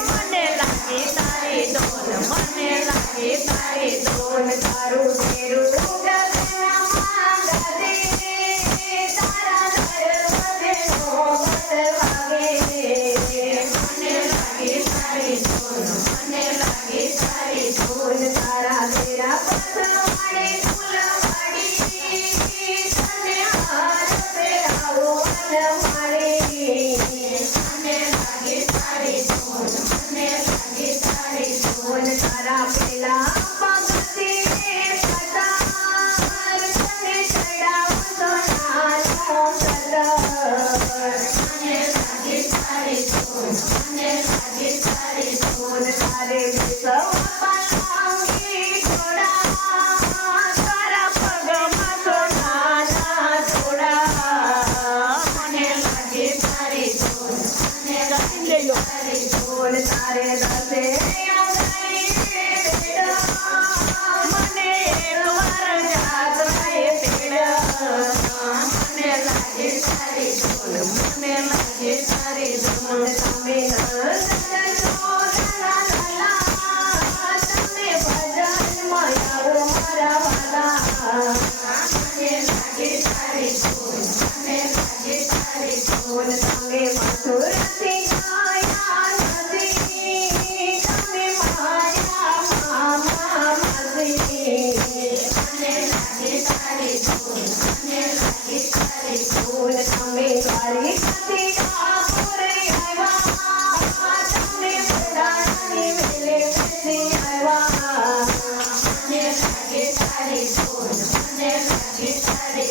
મને લાગે તારી ડોલ મને લાગે. Thank you. praise for.